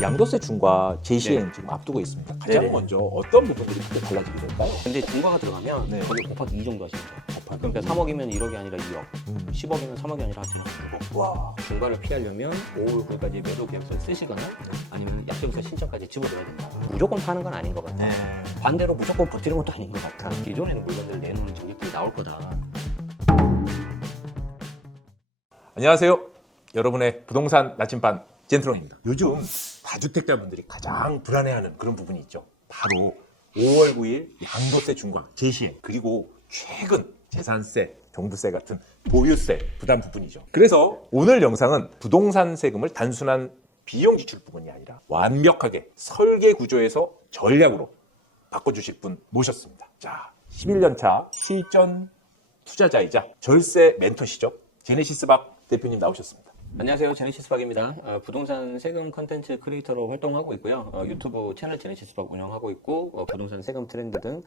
양도세 중과 재시행 지금 앞두고 있습니다. 가장 네네. 먼저 어떤 부분들이 크게 달라지게 될까요? 근데 중과가 들어가면 네. 거기 곱하기 2 정도 하시면 돼요. 곱하기 그러니까 3억이면 1억이 아니라 2억, 10억이면 3억이 아니라 대략 6억. 와. 중과를 피하려면 5월 9일까지 매도 계약서를 쓰시거나 아니면 약정서 신청까지 집어넣어야 된다. 무조건 파는 건 아닌 것 같아. 네. 반대로 무조건 버티는 것도 아닌 것 같아. 기존에는 물건들 내놓는 적이 나올 거다. 안녕하세요. 여러분의 부동산 나침반 젠트론입니다. 요즘 다주택자분들이 가장 불안해하는 그런 부분이 있죠. 바로 5월 9일 양도세 중과 재시행 그리고 최근 재산세, 종부세 같은 보유세 부담 부분이죠. 그래서 오늘 영상은 부동산 세금을 단순한 비용 지출 부분이 아니라 완벽하게 설계 구조에서 전략으로 바꿔주실 분 모셨습니다. 자, 11년차 실전 투자자이자 절세 멘토시죠. 제네시스 박 대표님 나오셨습니다. 안녕하세요. 제네시스박입니다. 부동산 세금 컨텐츠 크리에이터로 활동하고 있고요. 유튜브 채널 제네시스박 운영하고 있고 부동산 세금 트렌드 등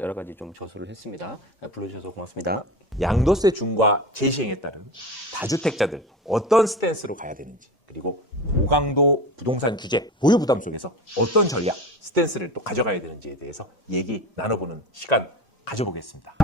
여러 가지 좀 저술을 했습니다. 불러주셔서 고맙습니다. 양도세 중과 재시행에 따른 다주택자들 어떤 스탠스로 가야 되는지, 그리고 고강도 부동산 규제 보유 부담 속에서 어떤 전략 스탠스를 또 가져가야 되는지에 대해서 얘기 나눠보는 시간 가져보겠습니다.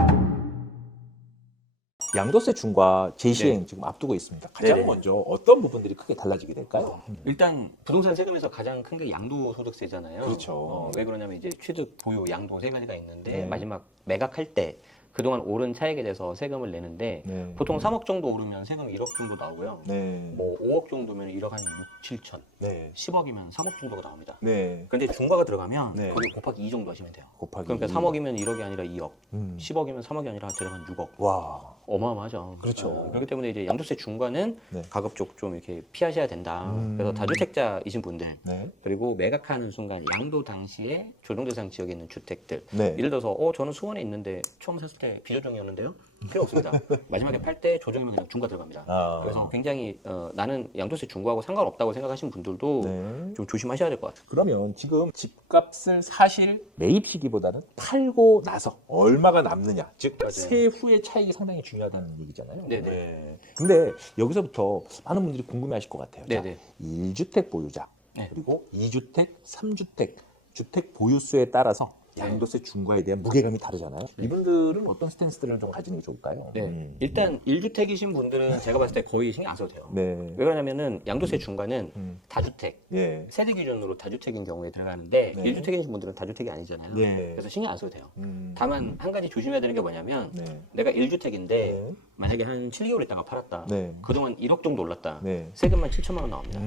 양도세 중과 재시행 네. 지금 앞두고 있습니다. 가장 네네. 먼저 어떤 부분들이 크게 달라지게 될까요? 일단 부동산 세금에서 가장 큰 게 양도소득세잖아요. 그렇죠. 왜 그러냐면 이제 취득, 보유, 양도 세 가지가 있는데 네. 마지막 매각할 때 그동안 오른 차익에 대해서 세금을 내는데 네. 보통 3억 정도 오르면 세금 1억 정도 나오고요. 네. 뭐 5억 정도면 1억 한 6, 7천, 네. 10억이면 3억 정도가 나옵니다. 네. 근데 중과가 들어가면 네. 거기 곱하기 2 정도 하시면 돼요. 곱하기. 그러니까 3억이면 1억이 아니라 2억, 2. 10억이면 3억이 아니라 대략 한 6억. 와. 어마어마하죠. 그렇죠. 그렇기 때문에 이제 양도세 중과는 네. 가급적 좀 이렇게 피하셔야 된다. 그래서 다주택자이신 분들 네. 그리고 매각하는 순간 양도 당시에 조정대상 지역에 있는 주택들 네. 예를 들어서 저는 수원에 있는데 처음 샀을 때 비조정이었는데요. 필요 없습니다. 마지막에 팔 때 조정이면 그냥 중과 들어갑니다. 아. 그래서 굉장히 나는 양도세 중과하고 상관없다고 생각하시는 분들도 네. 좀 조심하셔야 될 것 같아요. 그러면 지금 집값을 사실 매입 시기보다는 팔고 나서 얼마가 남느냐, 즉 맞아요. 세후의 차익이 상당히 중요하다는 얘기잖아요. 네네. 네. 근데 여기서부터 많은 분들이 궁금해하실 것 같아요. 자, 네네. 1주택 보유자 네. 그리고 2주택, 3주택 주택 보유수에 따라서 양도세 중과에 대한 무게감이 다르잖아요. 이분들은 어떤 스탠스들을 좀 가지는 게 좋을까요? 네. 일단 1주택이신 분들은 제가 봤을 때 거의 신경 안 써도 돼요. 네. 왜 그러냐면은 양도세 중과는 음. 다주택 예. 세대 기준으로 다주택인 경우에 들어가는데 네. 1주택이신 분들은 다주택이 아니잖아요. 네. 그래서 신경 안 써도 돼요. 음. 다만 한 가지 조심해야 되는 게 뭐냐면 네. 내가 1주택인데 네. 만약에 한 7개월 있다가 팔았다. 네. 그동안 1억 정도 올랐다. 네. 세금만 7천만 원 나옵니다.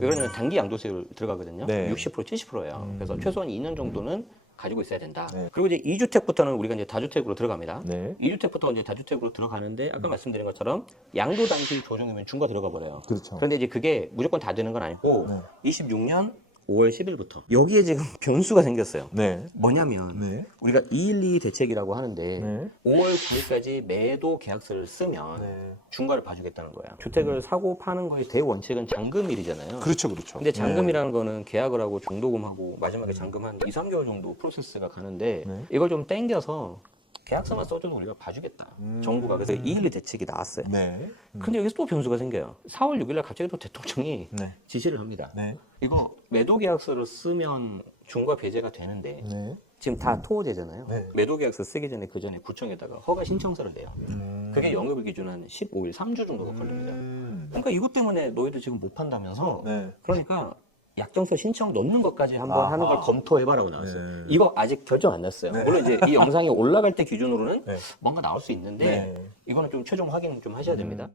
왜 왜 그러냐면 단기 양도세 들어가거든요. 네. 60% 70%예요. 그래서 최소한 2년 정도는 가지고 있어야 된다. 네. 그리고 이제 2주택부터는 우리가 이제 다주택으로 들어갑니다. 네. 2주택부터 이제 다주택으로 들어가는데 아까 말씀드린 것처럼 양도 당시 조정이면 중과 들어가 버려요. 그렇죠. 그런데 이제 그게 무조건 다 되는 건 아니고 네. 26년 5월 10일부터 여기에 지금 변수가 생겼어요. 네. 뭐냐면 네. 우리가 212 대책이라고 하는데 네. 5월 9일까지 매도 계약서를 쓰면 네. 중과를 봐주겠다는 거야. 주택을 사고 파는 거의 대원칙은 잔금일이잖아요. 그렇죠, 그렇죠. 근데 잔금이라는 거는 계약을 하고 중도금하고 마지막에 잔금 한 2, 3개월 정도 프로세스가 가는데 네. 이걸 좀 땡겨서 계약서만 써줘도 우리가 봐주겠다. 정부가 그래서 212 대책이 나왔어요. 네. 근데 여기서 또 변수가 생겨요. 4월 6일 날 갑자기 또 대통령이 네. 지시를 합니다. 네. 이거 매도 계약서를 쓰면 중과 배제가 되는데 네. 지금 다 토호제잖아요. 네. 매도 계약서 쓰기 전에 그 전에 구청에다가 허가 신청서를 내요. 그게 영업일 기준 한 15일, 3주 정도가 걸립니다. 그러니까 이것 때문에 너희들 지금 못 판다면서 네. 그러니까 약정서 신청 넣는 것까지 한번 아하. 하는 걸 검토해봐라고 나왔어요. 네. 이거 아직 결정 안 났어요. 물론 이제 이 영상이 올라갈 때 기준으로는 네. 뭔가 나올 수 있는데 네. 이거는 좀 최종 확인 좀 하셔야 됩니다.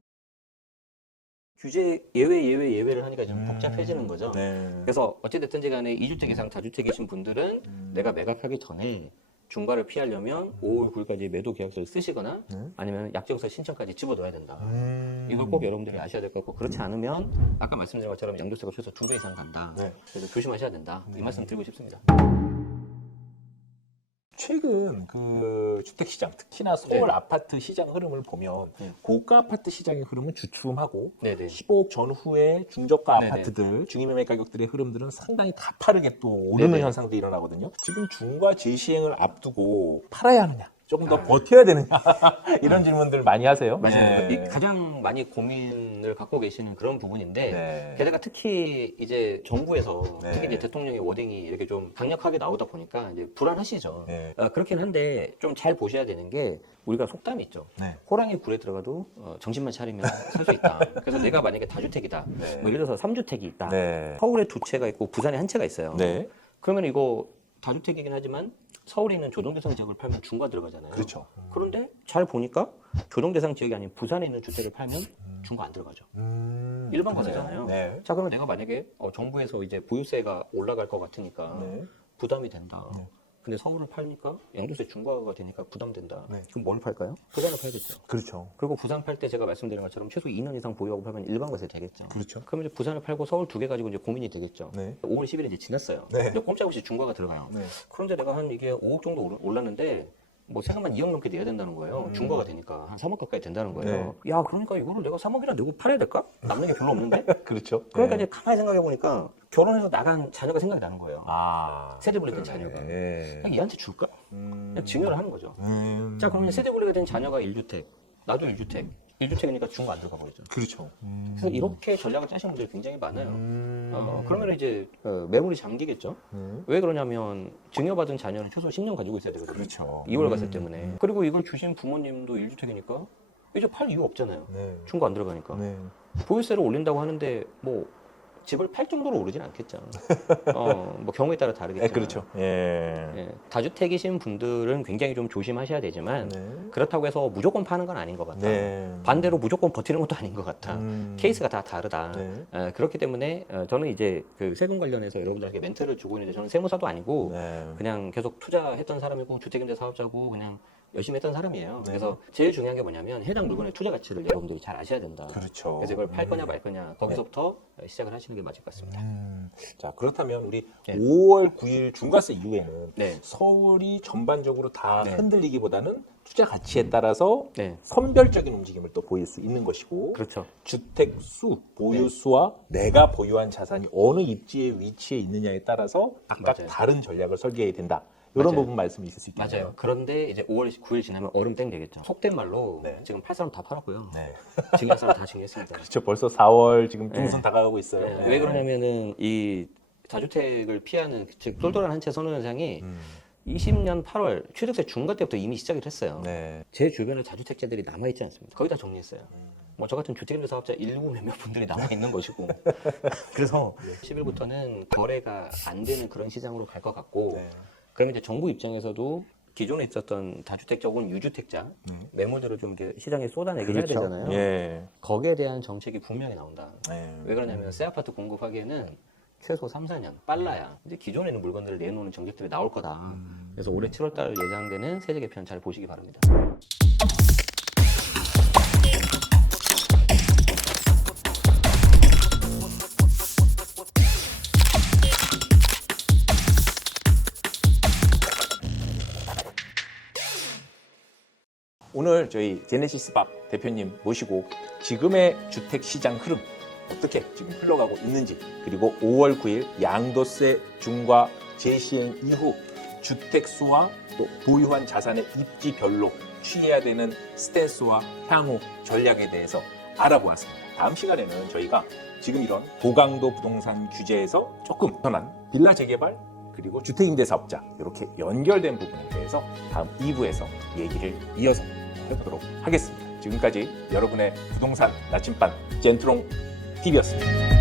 규제 예외를 하니까 좀 복잡해지는 거죠. 네. 그래서 어찌됐든지 간에 2주택 이상 다주택이신 분들은 내가 매각하기 전에 중과를 피하려면 5월 9일까지 매도 계약서를 쓰시거나 아니면 약정서 신청까지 집어넣어야 된다. 이걸 꼭 여러분들이 아셔야 될 것 같고 그렇지 않으면 아까 말씀드린 것처럼 양도세가 최소 2배 이상 간다. 네. 그래서 조심하셔야 된다. 이 말씀 드리고 싶습니다. 최근 그 주택 시장, 특히나 서울 네. 아파트 시장 흐름을 보면 고가 아파트 시장의 흐름은 주춤하고 네네. 15억 전후의 중저가 네네. 아파트들, 중위매매 가격들의 흐름들은 상당히 가파르게 또 오르는 네네. 현상도 일어나거든요. 지금 중과 재시행을 앞두고 팔아야 하느냐, 조금 더 버텨야 되느냐 이런 질문들 많이 하세요. 맞아요. 네. 이 가장 많이 고민을 갖고 계시는 그런 부분인데 네. 게다가 특히 이제 정부에서 네. 특히 이제 대통령의 워딩이 이렇게 좀 강력하게 나오다 보니까 이제 불안하시죠. 네. 그렇긴 한데 좀 잘 보셔야 되는 게 우리가 속담이 있죠. 네. 호랑이 굴에 들어가도 정신만 차리면 살 수 있다. 그래서 내가 만약에 다주택이다. 네. 뭐 예를 들어서 3주택이 있다. 네. 서울에 2채가 있고 부산에 1채가 있어요. 네. 그러면 이거 다주택이긴 하지만 서울에 있는 조정대상 지역을 팔면 중과 들어가잖아요. 그렇죠. 그런데 잘 보니까 조정대상 지역이 아닌 부산에 있는 주택을 팔면 중과 안 들어가죠. 일반 과세잖아요. 네. 자, 그러면 내가 만약에 정부에서 이제 보유세가 올라갈 것 같으니까 네. 부담이 된다. 네. 근데 서울을 팔니까 양도세 중과가 되니까 부담된다. 네. 그럼 뭘 팔까요? 부산을 팔겠죠. 그렇죠. 그리고 부산 팔 때 제가 말씀드린 것처럼 최소 2년 이상 보유하고 팔면 일반 과세 되겠죠. 그렇죠. 그러면 이제 부산을 팔고 서울 2개 가지고 이제 고민이 되겠죠. 네. 5월 10일에 이제 지났어요. 네. 근데 꼼짝없이 중과가 들어가요. 네. 그런데 내가 한 이게 5억 정도 올랐는데 뭐 세금만 2억 넘게 내야 된다는 거예요. 중과가 되니까 한 3억 가까이 된다는 거예요. 야, 그러니까 이거를 내가 3억이나 내고 팔아야 될까? 남는 게 별로 없는데? 그렇죠. 그러니까 네. 이제 가만히 생각해 보니까 결혼해서 나간 자녀가 생각이 나는 거예요. 아. 세대분리 된 자녀가. 네. 그냥 얘한테 줄까? 그냥 증여를 하는 거죠. 자, 그러면 네. 세대분리가 된 자녀가 1주택, 나도 1주택. 1주택이니까 중과 안 들어가 버리죠. 그렇죠. 그래서 이렇게 전략을 짜시는 분들이 굉장히 많아요. 그러면 이제 매물이 잠기겠죠. 왜 그러냐면 증여받은 자녀는 최소 10년 가지고 있어야 되거든요. 그렇죠. 2월 과세 때문에. 그리고 이걸 주신 부모님도 1주택이니까 이제 팔 이유 없잖아요. 네. 중과 안 들어가니까. 네. 보유세를 올린다고 하는데 뭐 집을 팔 정도로 오르진 않겠죠. 뭐 경우에 따라 다르겠죠. 네, 그렇죠. 예. 예, 다주택이신 분들은 굉장히 좀 조심하셔야 되지만 네. 그렇다고 해서 무조건 파는 건 아닌 것 같다. 네. 반대로 무조건 버티는 것도 아닌 것 같아. 케이스가 다 다르다. 네. 그렇기 때문에 저는 이제 그 세금 관련해서 여러분들에게 멘트를 주고 있는데 저는 세무사도 아니고 네. 그냥 계속 투자했던 사람이고 주택임대 사업자고 그냥 열심히 했던 사람이에요. 네. 그래서 제일 중요한 게 뭐냐면 해당 물건의 투자 가치를 여러분들이 잘 아셔야 된다. 그렇죠. 그래서 이걸 팔 거냐 말 거냐 거기서부터 시작을 하시는 게 맞을 것 같습니다. 자, 그렇다면 우리 네. 5월 9일 중과세 이후에는 네. 서울이 전반적으로 다 네. 흔들리기보다는 투자 가치에 따라서 네. 선별적인 움직임을 또 보일 수 있는 것이고 그렇죠. 주택 수, 보유 수와 내가 보유한 자산이 어느 입지에 위치해 있느냐에 따라서 각각 맞아요. 다른 전략을 설계해야 된다. 이런 맞아요. 부분 말씀이 있을 수 있겠네요. 맞아요. 그런데 이제 5월 9일 지나면 얼음 땡 되겠죠. 속된 말로 네. 지금 팔 사람 다 팔았고요. 네. 증여할 사람 다 증여했습니다. 그렇죠. 벌써 4월 지금 중순 네. 다가가고 있어요. 네. 왜 그러냐면은 이 다주택을 피하는 즉 똘똘한 한 채 선호 현상이 20년 8월 취득세 중과 때부터 이미 시작을 했어요. 네. 제 주변에 다주택자들이 남아 있지 않습니다. 거의 다 정리했어요. 뭐 저 같은 주택임대 사업자 일부 몇몇 분들이 남아 있는 것이고. 그래서 10일부터는 거래가 안 되는 그런 시장으로 갈 것 같고. 네. 그러면 이제 정부 입장에서도 기존에 있었던 다주택자 혹은 유주택자 매물들을 좀 이렇게 시장에 쏟아내게 해야 되잖아요. 예. 거기에 대한 정책이 분명히 나온다. 네. 왜 그러냐면 새 아파트 공급하기에는 최소 3, 4년 빨라야 이제 기존에 있는 물건들을 내놓는 정책들이 나올 거다. 그래서 올해 7월 달 예상되는 세제 개편 잘 보시기 바랍니다. 오늘 저희 제네시스 밥 대표님 모시고 지금의 주택 시장 흐름 어떻게 지금 흘러가고 있는지 그리고 5월 9일 양도세 중과 재시행 이후 주택 수와 또 보유한 자산의 입지별로 취해야 되는 스탠스와 향후 전략에 대해서 알아보았습니다. 다음 시간에는 저희가 지금 이런 고강도 부동산 규제에서 조금 편한 빌라 재개발 그리고 주택임대사업자 이렇게 연결된 부분에 대해서 다음 2부에서 얘기를 이어서 해보도록 하겠습니다. 지금까지 여러분의 부동산 나침반 젠트롱 TV였습니다.